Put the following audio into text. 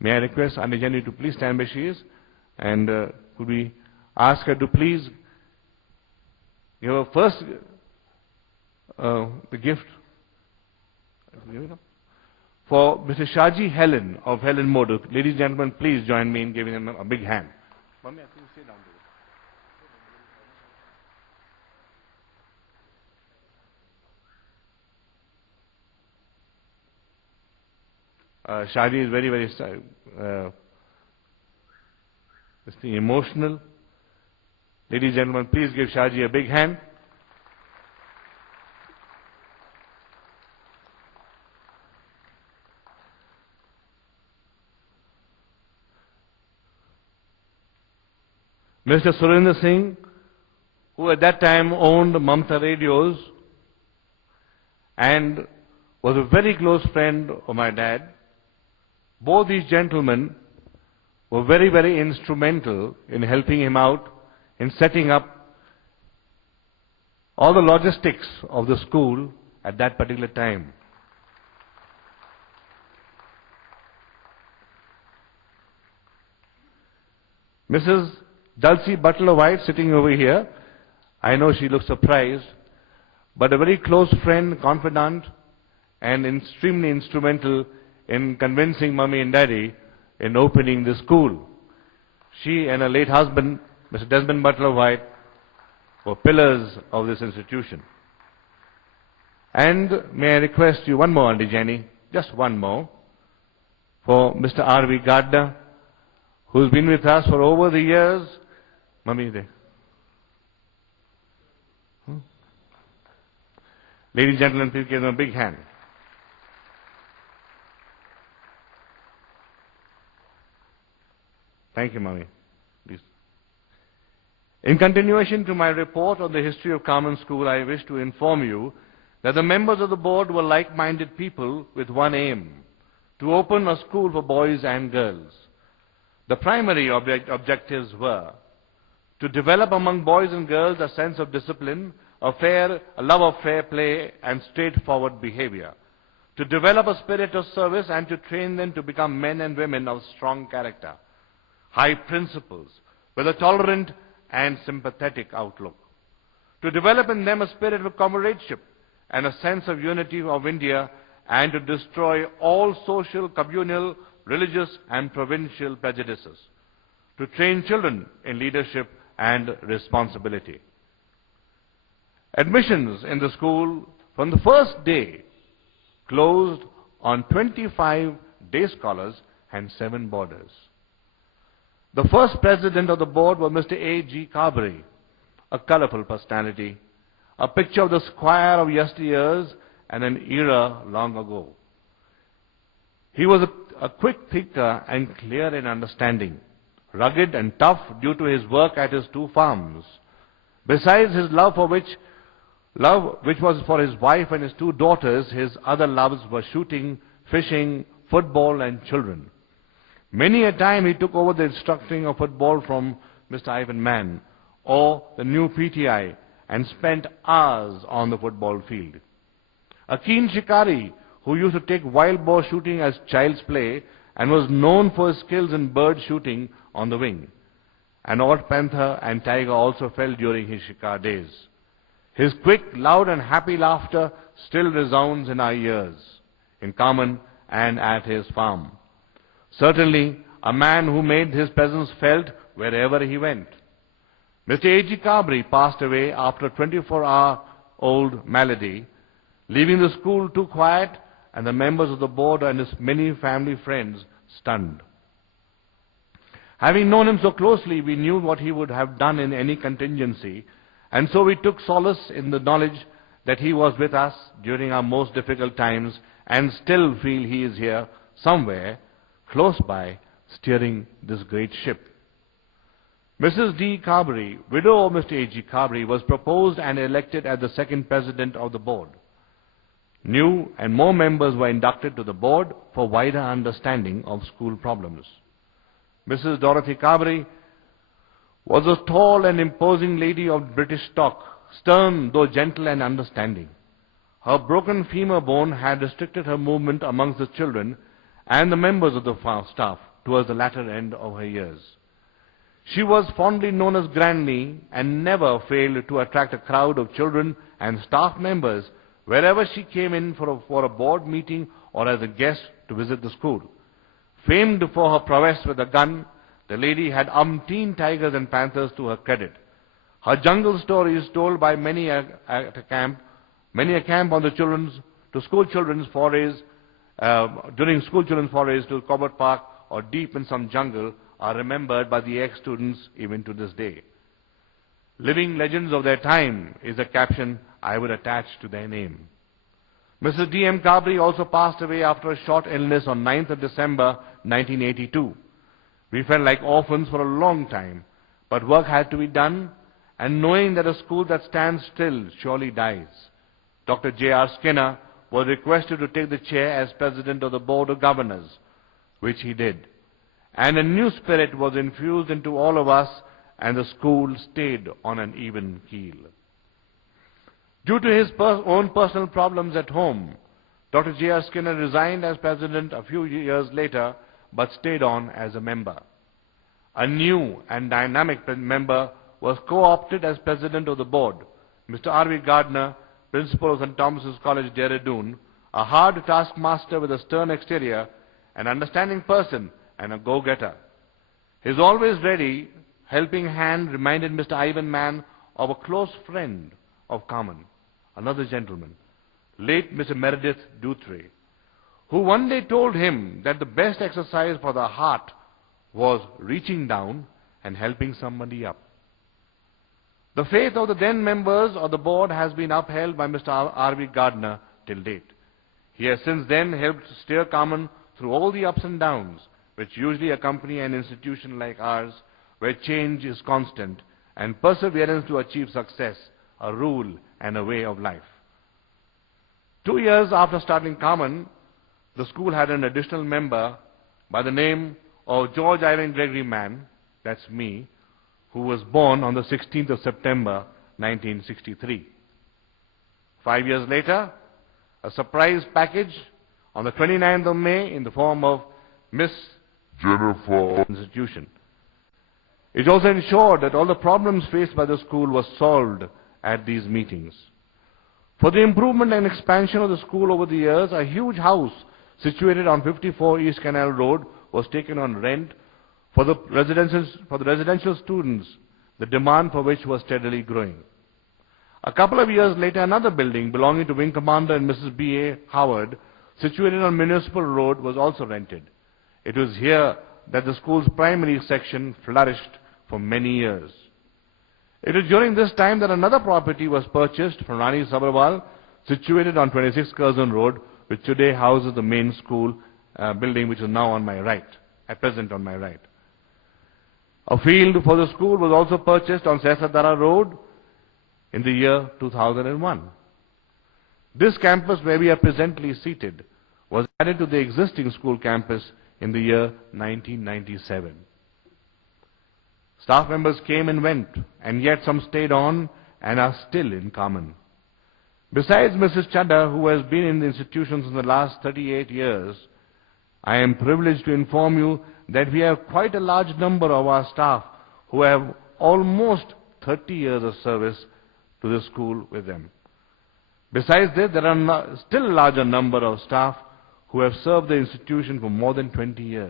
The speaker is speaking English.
May I request Aunty Jenny to please stand where she is, and could we ask her to please give her first the gift for Mr. Shaji Helen of Helen Moduk. Ladies and gentlemen, please join me in giving them a big hand. Mummy, I think sit down. Shaji is very emotional. Ladies and gentlemen, please give Shaji a big hand. Mr. Surinder Singh, who at that time owned Mamta Radios and was a very close friend of my dad. Both these gentlemen were very instrumental in helping him out in setting up all the logistics of the school at that particular time. Mrs. Dulcie Butler White, sitting over here, I know she looks surprised, but a very close friend, confidant, and extremely instrumental in convincing Mummy and Daddy in opening the school. She and her late husband, Mr. Desmond Butler White, were pillars of this institution. And may I request you one more, Aunty Jenny, just one more, for Mr. R.V. Gardner, who's been with us for over the years. Mummy, there. Ladies and gentlemen, please give them a big hand. Thank you, Mummy. Please. In continuation to my report on the history of Carmen School, I wish to inform you that the members of the board were like-minded people with one aim: to open a school for boys and girls. The primary objectives were to develop among boys and girls a sense of discipline, a love of fair play and straightforward behavior, to develop a spirit of service and to train them to become men and women of strong character, high principles, with a tolerant and sympathetic outlook, to develop in them a spirit of comradeship and a sense of unity of India, and to destroy all social, communal, religious and provincial prejudices, to train children in leadership and responsibility. Admissions in the school from the first day closed on 25 day scholars and 7 boarders. The first president of the board was Mr. A.G. Kabri, a colorful personality, a picture of the squire of yesteryears and an era long ago. He was a quick thinker and clear in understanding, rugged and tough due to his work at his 2 farms. Besides his love which was for his wife and his 2 daughters, his other loves were shooting, fishing, football and children. Many a time he took over the instructing of football from Mr. Ivan Mann or the new PTI and spent hours on the football field. A keen shikari who used to take wild boar shooting as child's play and was known for his skills in bird shooting on the wing. An odd panther and tiger also fell during his shikar days. His quick, loud and happy laughter still resounds in our ears, in Carmen and at his farm. Certainly a man who made his presence felt wherever he went. Mr. A.G. Kabri passed away after a 24-hour-old malady, leaving the school too quiet and the members of the board and his many family friends stunned. Having known him so closely, we knew what he would have done in any contingency, and so we took solace in the knowledge that he was with us during our most difficult times and still feel he is here somewhere close by steering this great ship. Mrs. D. Kabri, widow of Mr. A.G. Kabri, was proposed and elected as the second president of the board. New and more members were inducted to the board for wider understanding of school problems. Mrs. Dorothy Kabri was a tall and imposing lady of British stock, stern though gentle and understanding. Her broken femur bone had restricted her movement amongst the children and the members of the staff. towards the latter end of her years. She was fondly known as Granny and never failed to attract a crowd of children and staff members wherever she came in for a board meeting or as a guest to visit the school. Famed for her prowess with a gun, the lady had umpteen tigers and panthers to her credit. Her jungle stories told by many a camp on the school children's forays, during school children's forays to Cobbett Park or deep in some jungle are remembered by the ex-students even to this day. Living legends of their time is a caption I would attach to their name. Mrs. D.M. Kabri also passed away after a short illness on 9th of December 1982. We felt like orphans for a long time, but work had to be done, and knowing that a school that stands still surely dies, Dr. J.R. Skinner was requested to take the chair as President of the Board of Governors, which he did. And a new spirit was infused into all of us, and the school stayed on an even keel. Due to his own personal problems at home, Dr. J.R. Skinner resigned as President a few years later, but stayed on as a member. A new and dynamic member was co-opted as President of the Board, Mr. R.V. Gardner, Principal of St. Thomas's College, Dehradun, a hard taskmaster with a stern exterior, an understanding person, and a go-getter. His always ready, helping hand reminded Mr. Ivan Mann of a close friend of Carmen, another gentleman, late Mr. Meredith Dutre, who one day told him that the best exercise for the heart was reaching down and helping somebody up. The faith of the then members of the board has been upheld by Mr. R.V. Gardner till date. He has since then helped steer Carmen through all the ups and downs which usually accompany an institution like ours, where change is constant and perseverance to achieve success a rule and a way of life. 2 years after starting Carmen, the school had an additional member by the name of George Ivan Gregory Mann, that's me, who was born on the 16th of September 1963. 5 years later, a surprise package on the 29th of May in the form of Miss Jennifer Institution. It also ensured that all the problems faced by the school were solved at these meetings. For the improvement and expansion of the school over the years, a huge house situated on 54 East Canal Road was taken on rent for the residential students, the demand for which was steadily growing. A couple of years later, another building belonging to Wing Commander and Mrs. B.A. Howard, situated on Municipal Road, was also rented. It was here that the school's primary section flourished for many years. It was during this time that another property was purchased from Rani Sabharwal, situated on 26 Curzon Road, which today houses the main school building, which is now on my right, at present on my right. A field for the school was also purchased on Sesadara Road in the year 2001. This campus, where we are presently seated, was added to the existing school campus in the year 1997. Staff members came and went, and yet some stayed on and are still in Carmen. Besides Mrs. Chadda, who has been in the institution in the last 38 years, I am privileged to inform you that we have quite a large number of our staff who have almost 30 years of service to the school with them. Besides this, there are still a larger number of staff who have served the institution for more than 20 years.